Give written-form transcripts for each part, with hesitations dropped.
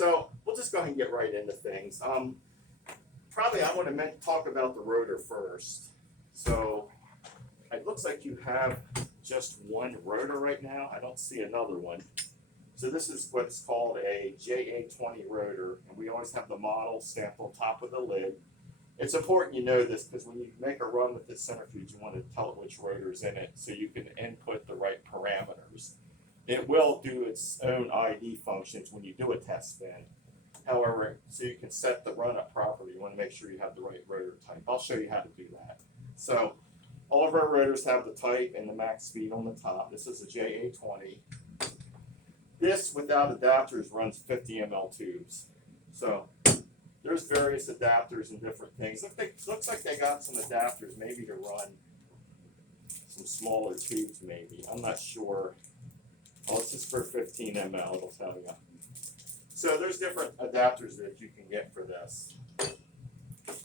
So we'll just go ahead and get right into things. Probably I want to talk about the rotor first. So it looks like you have just one rotor right now. I don't see another one. So this is what's called a JA20 rotor, and we always have the model stamped on top of the lid. It's important you know this because when you make a run with this centrifuge, you want to tell it which rotor's in it so you can input the right parameters. It will do its own ID functions when you do a test spin. However, so you can set the run up properly, you want to make sure you have the right rotor type. I'll show you how to do that. So all of our rotors have the type and the max speed on the top. This is a JA20. This, without adapters, runs 50 ml tubes. So there's various adapters and different things. Looks like they got some adapters maybe to run some smaller tubes maybe. I'm not sure. Oh, this is for 15 ml, it'll tell you. So there's different adapters that you can get for this.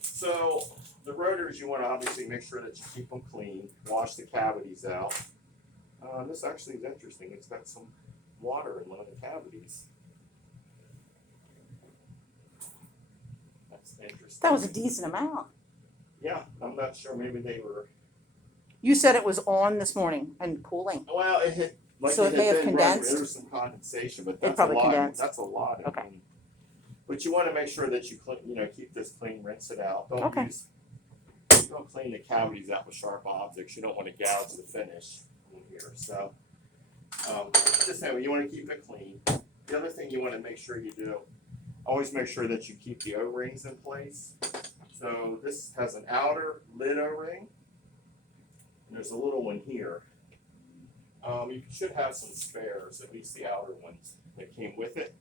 So the rotors, you want to obviously make sure that you keep them clean, wash the cavities out. This actually is interesting. It's got some water in one of the cavities. That's interesting. That was a decent amount. Yeah, I'm not sure. Maybe they were. You said it was on this morning and cooling. Well, it had. Like So it may have condensed? There was some condensation, but It that's a probably lot. condensed. That's a lot. Okay. But you want to make sure that you clean, keep this clean, rinse it out. Don't clean the cavities out with sharp objects. You don't want to gouge the finish in here. So, just anyway, you want to keep it clean. The other thing you want to make sure you do, always make sure that you keep the O-rings in place. So this has an outer lid O-ring, and there's a little one here. You should have some spares, at least the outer ones that came with it.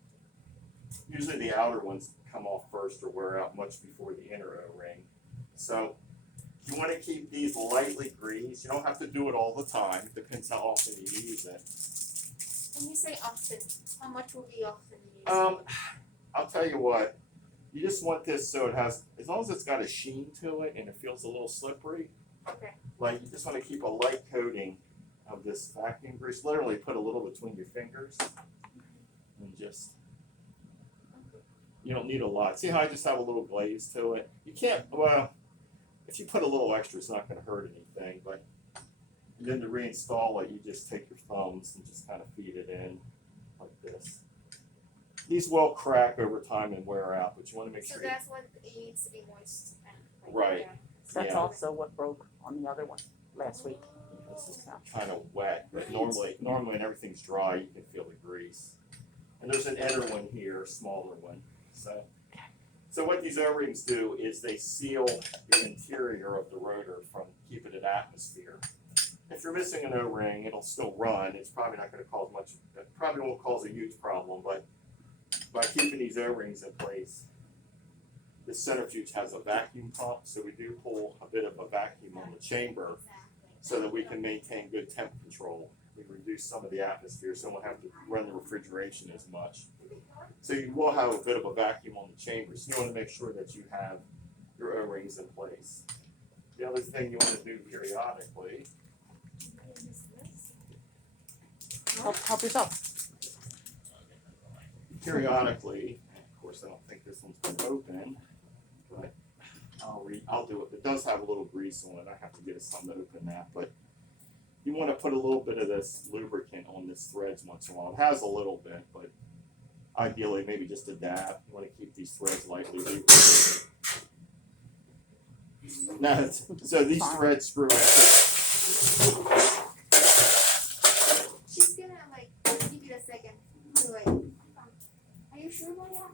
Usually the outer ones come off first or wear out much before the inner O-ring. So you want to keep these lightly greased. You don't have to do it all the time. It depends how often you use it. When you say often, how much will be often used? I'll tell you what. You just want this so it has, as long as it's got a sheen to it and it feels a little slippery. Okay. Like you just want to keep a light coating of this vacuum grease. Literally put a little between your fingers and just, you don't need a lot. See how I just have a little glaze to it? You can't, well, if you put a little extra, it's not going to hurt anything, but then to reinstall it, you just take your thumbs and just kind of feed it in like this. These will crack over time and wear out, but you want to make So sure. that's what it needs to be moist. And Right. That's Yeah. also what broke on the other one last week. This is kind of wet, but normally when everything's dry, you can feel the grease. And there's an inner one here, a smaller one. So what these O-rings do is they seal the interior of the rotor from keeping it atmosphere. If you're missing an O-ring, it'll still run. It's probably not going to cause much. It probably won't cause a huge problem, but by keeping these O-rings in place, this centrifuge has a vacuum pump, so we do pull a bit of a vacuum on the chamber so that we can maintain good temp control. We reduce some of the atmosphere so we won't have to run the refrigeration as much. So you will have a bit of a vacuum on the chamber, so you want to make sure that you have your O-rings in place. The other thing you want to do periodically, Help yourself. of course I don't think this one's been open, but I'll do it. It does have a little grease on it. I have to get some to open that, but you want to put a little bit of this lubricant on this threads once in a while. It has a little bit, but ideally maybe just a dab. You want to keep these threads lightly lubricated. Now, so these threads screw in. She's gonna give it a second. Are you sure about that?